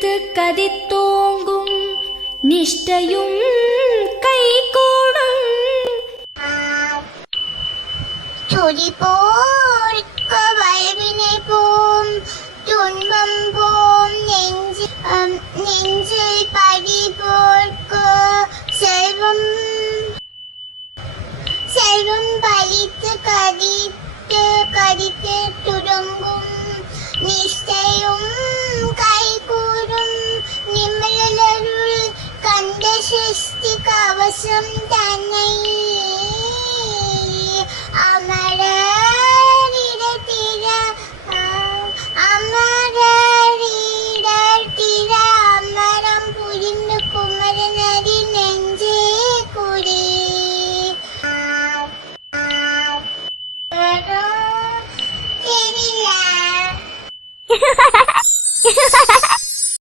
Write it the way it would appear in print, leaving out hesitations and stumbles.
படித்து கதித்தோங்கும் நிஷ்டையும் கைகூடும். துதி போர்க்க வல்வினை போம் துன்பம் போம் நெஞ்சில் படி போர்க்க செல்வம் பலித்து கதித்து துடங்கும் நிஷ்டையும் கைகூடும். நிம்மலருள் கண்ட சஷ்டி கவசம் தன்னை அமரம் புரிந்து குமரனடி நெஞ்சே குடி. தெரியல